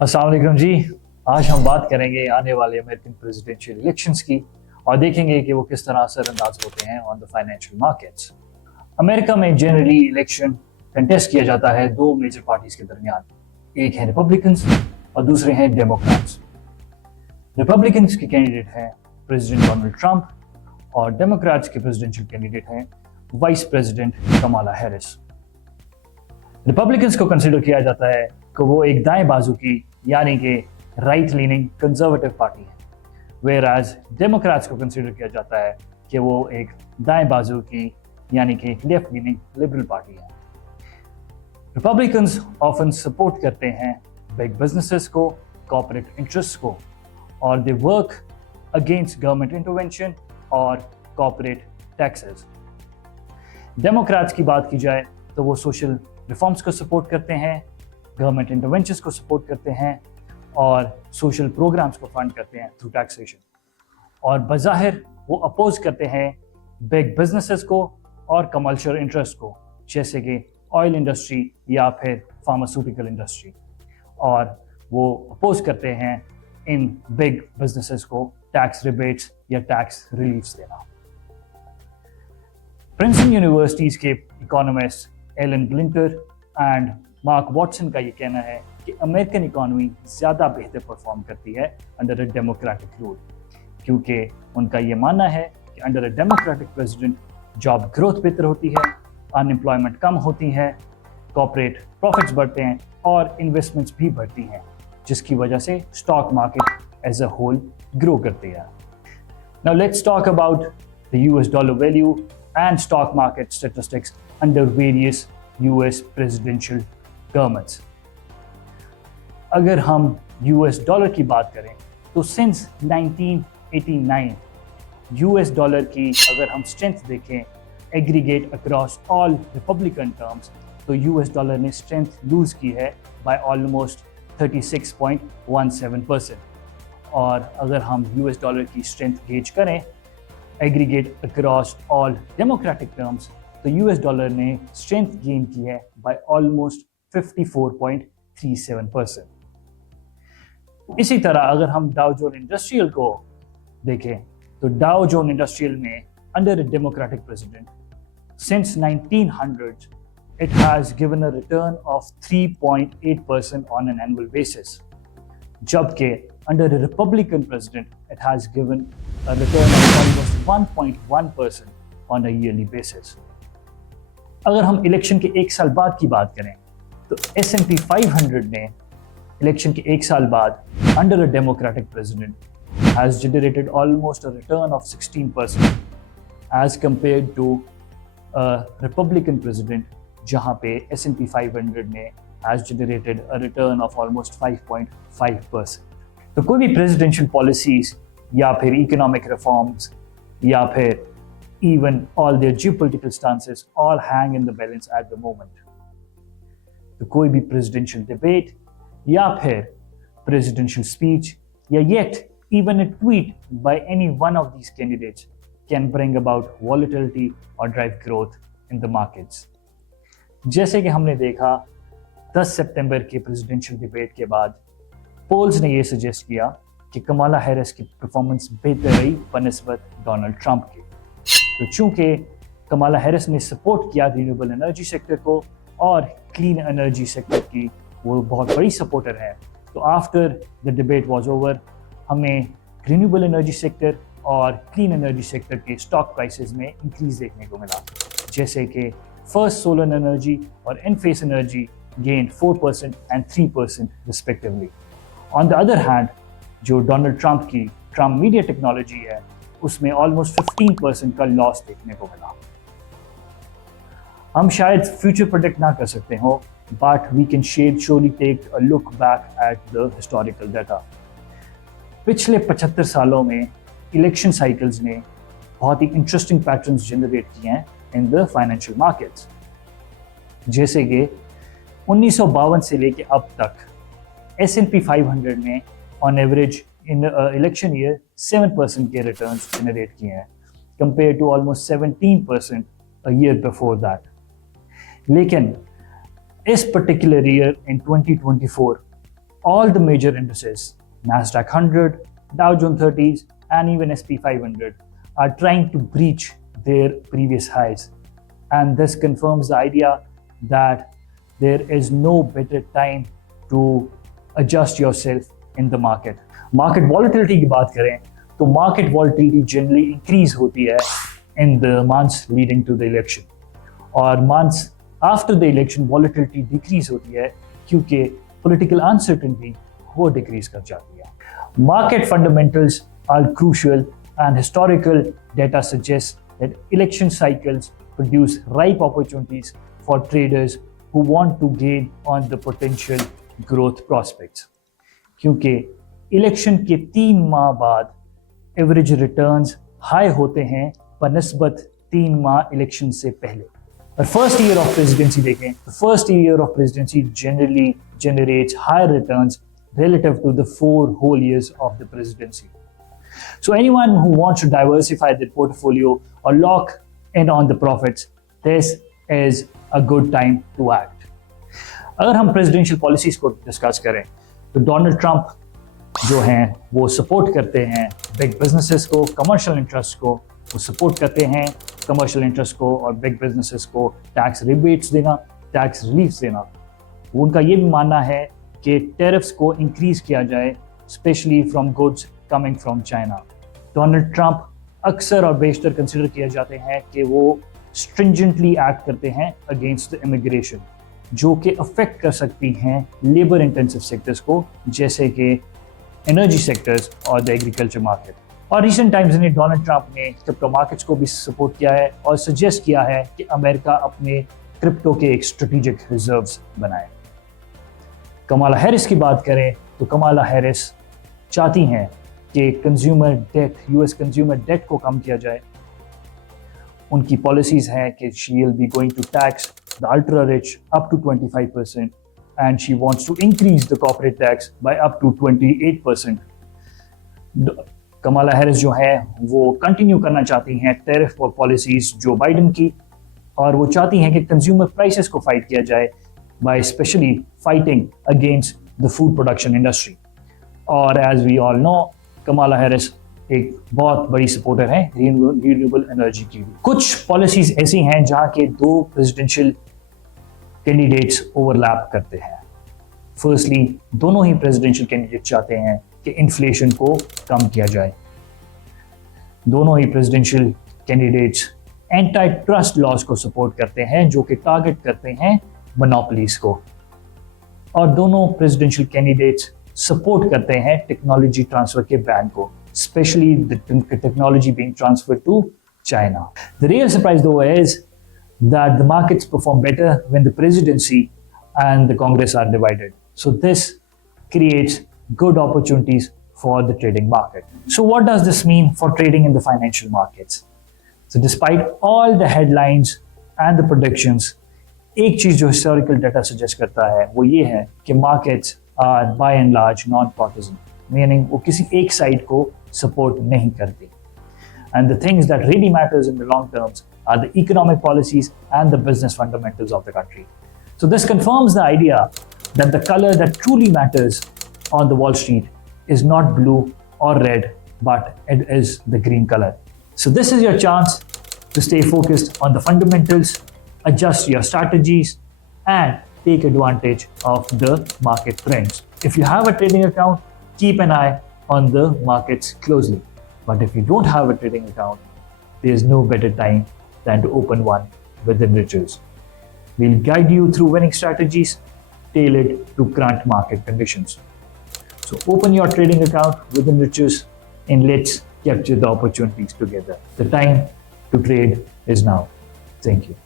अस्सलाम वालेकुम जी। आज हम बात करेंगे आने वाले अमेरिकन प्रेसिडेंशियल इलेक्शंस की और देखेंगे कि वो किस तरह असरअंदाज होते हैं on the financial markets. America में जनरली इलेक्शन कंटेस्ट किया जाता है दो मेजर पार्टीज के दरमियान, एक है रिपब्लिकन्स और दूसरे हैं डेमोक्रेट्स। रिपब्लिकन्स के कैंडिडेट हैं प्रेसिडेंट डोनाल्ड ट्रंप और डेमोक्रेट्स के प्रेसिडेंशियल कैंडिडेट हैं vice president Kamala Harris. Republicans को कंसिडर किया जाता है कि वो एक दाएं बाजू की यानी कि राइट लीनिंग कंजर्वेटिव पार्टी है, वेयर एज डेमोक्रेट्स को कंसिडर किया जाता है कि वो एक दाएं बाजू की यानी कि लेफ्ट लीनिंग लिबरल पार्टी है। रिपब्लिकन्स ऑफन सपोर्ट करते हैं बिग बिजनेसेस को, कॉर्पोरेट इंटरेस्ट को, और they work against government intervention और कॉर्पोरेट टैक्सेस। डेमोक्रेट्स की बात की जाए तो वो सोशल रिफॉर्म्स को सपोर्ट करते हैं, गवर्नमेंट इंटरवेंशंस को सपोर्ट करते हैं और सोशल प्रोग्राम्स को फंड करते हैं थ्रू टैक्सेशन। और बज़ाहिर वो अपोज करते हैं बिग बिजनेसेस को और कमर्शियल इंटरेस्ट को, जैसे कि ऑयल इंडस्ट्री या फिर फार्मास्यूटिकल इंडस्ट्री, और वो अपोज करते हैं इन बिग बिजनेसेस को टैक्स रिबेट्स या टैक्स रिलीफ्स देना। प्रिंसटन यूनिवर्सिटीज के economist Alan Blinder and Mark Watson का ये कहना है कि अमेरिकन इकोनॉमी ज़्यादा बेहतर परफॉर्म करती है अंडर अ डेमोक्रेटिक रूल, क्योंकि उनका ये मानना है कि under a democratic president job growth बेहतर होती है, अनएम्प्लॉयमेंट कम होती है, कॉर्पोरेट प्रॉफिट्स बढ़ते हैं और इन्वेस्टमेंट्स भी बढ़ती हैं, जिसकी वजह से stock market as a whole grow करती है। Now let's talk about the US dollar value and stock market statistics under various US presidential governments। अगर हम US डॉलर की बात करें तो सिंस 1989 US डॉलर की अगर हम स्ट्रेंथ देखें aggregate across all Republican terms, तो US डॉलर ने स्ट्रेंथ लूज की है बाय ऑलमोस्ट 36.17%। और अगर हम US डॉलर की स्ट्रेंथ गेज करें aggregate across all democratic terms, तो यूएस डॉलर ने स्ट्रेंथ गेन की है बाय ऑलमोस्ट 54.37%। इसी तरह अगर हम डाउ जोन इंडस्ट्रियल को देखें तो डाउ जोन इंडस्ट्रियल में under a democratic president since 1900 it has given a return of 3.8% on an annual basis, जबकि under a Republican president, it has given a return of almost 1.1% on a yearly basis. अगर हम election के एक साल बाद की बात करें तो S&P 500 ने इलेक्शन के एक साल बाद under a Democratic president has generated almost a return of 16% as compared to a Republican president, जहां पे S&P 500 ने has generated a return of almost 5.5%. तो कोई भी प्रेसिडेंशियल पॉलिसीज या फिर इकोनॉमिक रिफॉर्म्स या फिर even all their geopolitical stances all hang in the balance at the moment. तो कोई भी प्रेसिडेंशियल डिबेट या फिर प्रेसिडेंशियल स्पीच या yet even a tweet by any one of these candidates can bring about volatility और drive growth in the markets. जैसे कि हमने देखा 10 सितंबर के प्रेसिडेंशियल डिबेट के बाद पोल्स ने ये सजेस्ट किया कि कमाला हैरिस की परफॉर्मेंस बेहतर रही बनिस्बत डोनाल्ड ट्रंप के। तो चूंकि कमाला हैरिस ने सपोर्ट किया रिन्यूएबल एनर्जी सेक्टर को और क्लीन एनर्जी सेक्टर की वो बहुत बड़ी सपोर्टर है, तो after the debate was over हमें रिन्यूएबल एनर्जी सेक्टर और क्लीन एनर्जी सेक्टर के स्टॉक प्राइसेस में इंक्रीज देखने को मिला, जैसे कि फर्स्ट सोलर एनर्जी और Enphase energy gained 4% and 3% respectively. On the other hand जो डोनाल्ड ट्रंप की ट्रंप मीडिया टेक्नोलॉजी है उसमें ऑलमोस्ट 15% का लॉस देखने को मिला। हम शायद फ्यूचर प्रेडिक्ट ना कर सकते हो, but we can surely take a look back at the historical data. पिछले 75 सालों में इलेक्शन साइकिल्स ने बहुत ही इंटरेस्टिंग पैटर्न्स जनरेट किए हैं इन द फाइनेंशियल मार्केट्स, जैसे कि 1952 से लेके अब तक S&P 500 ने on average in election year 7% के रिटर्न्स जनरेट किए हैं compare to almost 17% a year before that. लेकिन इस particular year in 2024 all the major indices, Nasdaq 100, Dow Jones 30s, and even S&P 500 are trying to breach their previous highs. And this confirms the idea that there is no better time to adjust yourself in the market. Market volatility की बात करें तो market volatility generally increase होती है in the months leading to the election, और months after the election volatility decrease होती है क्योंकि political uncertainty वो decrease कर जाती है. Market fundamentals are crucial, and historical data suggests that election cycles produce ripe opportunities for traders who want to gain on the potential growth prospects. क्योंकि election के 3 माह बाद एवरेज रिटर्न्स हाई होते हैं बनिस्बत 3 माह इलेक्शन से पहले. और फर्स्ट ईयर ऑफ प्रेसिडेंसी देखें तो first year of presidency generally generates higher returns relative to the 4 whole years of the presidency. So anyone who wants to diversify their portfolio or lock in on the profits, this is a good time to act. अगर हम presidential policies को discuss करें तो Donald Trump जो हैं वो support करते हैं बिग बिजनेसेस को, कमर्शियल इंटरेस्ट को, वो सपोर्ट करते हैं कमर्शियल इंटरेस्ट को और बिग बिजनेसेस को टैक्स रिबेट्स देना, टैक्स रिलीफ देना. उनका ये भी मानना है कि टैरिफ्स को इंक्रीज किया जाए, specially from goods coming from China. Donald Trump अक्सर और बेशतर कंसिडर किए जाते हैं कि वो स्ट्रिंजेंटली एक्ट करते हैं अगेंस्ट द इमिग्रेशन, जो कि अफेक्ट कर सकती हैं लेबर इंटेंसिव सेक्टर्स को, जैसे कि एनर्जी सेक्टर्स और द एग्रीकल्चर मार्केट. और रिसेंट टाइम्स में डोनाल्ड ट्रंप ने क्रिप्टो मार्केट्स को भी सपोर्ट किया है और सजेस्ट किया है कि अमेरिका अपने क्रिप्टो के एक स्ट्रेटेजिक रिजर्व्स बनाए. कमाला हैरिस की बात करें तो कमाला हैरिस चाहती हैं कि consumer debt, US consumer debt को कम किया जाए. उनकी पॉलिसीज हैं कि she will be going to tax the ultra rich up to 25% and she wants to increase the corporate tax by up to 28%. Kamala Harris जो है वो कंटिन्यू करना चाहती हैं टैरिफ पॉलिसीज जो बाइडन की, और वो चाहती हैं कि कंज्यूमर प्राइसेस को फाइट किया जाए by specially fighting against the food production industry. और as we all know Kamala Harris एक बहुत बड़ी सपोर्टर है रिन्यूएबल एनर्जी की. कुछ पॉलिसीज ऐसी हैं जहाँ के 2 प्रेसिडेंशियल कैंडिडेट्स ओवरलैप करते हैं. फर्स्टली दोनों ही प्रेसिडेंशियल कैंडिडेट चाहते हैं कि इन्फ्लेशन को कम किया जाए. दोनों ही presidential candidates anti trust laws को सपोर्ट करते हैं जो कि टारगेट करते हैं मोनोपोलीज को. और दोनों प्रेसिडेंशियल कैंडिडेट्स सपोर्ट करते हैं टेक्नोलॉजी ट्रांसफर के बैन को, specially the technology being transferred to China. The real surprise though is that the markets perform better when the presidency and the Congress are divided. So this creates good opportunities for the trading market. So what does this mean for trading in the financial markets? So despite all the headlines and the predictions, एक चीज जो historical data suggest करता है वो ये है कि markets are by and large non-partisan, meaning वो किसी एक side को support नहीं करती. And the things that really matters in the long terms are the economic policies and the business fundamentals of the country. So this confirms the idea that the color that truly matters on the Wall Street is not blue or red, but it is the green color. So this is your chance to stay focused on the fundamentals, adjust your strategies, and take advantage of the market trends. If you have a trading account, keep an eye on the markets closely. But if you don't have a trading account, there is no better time than to open one with Enrichers. We'll guide you through winning strategies tailored to current market conditions. So open your trading account with Enrichers and let's capture the opportunities together. The time to trade is now. Thank you.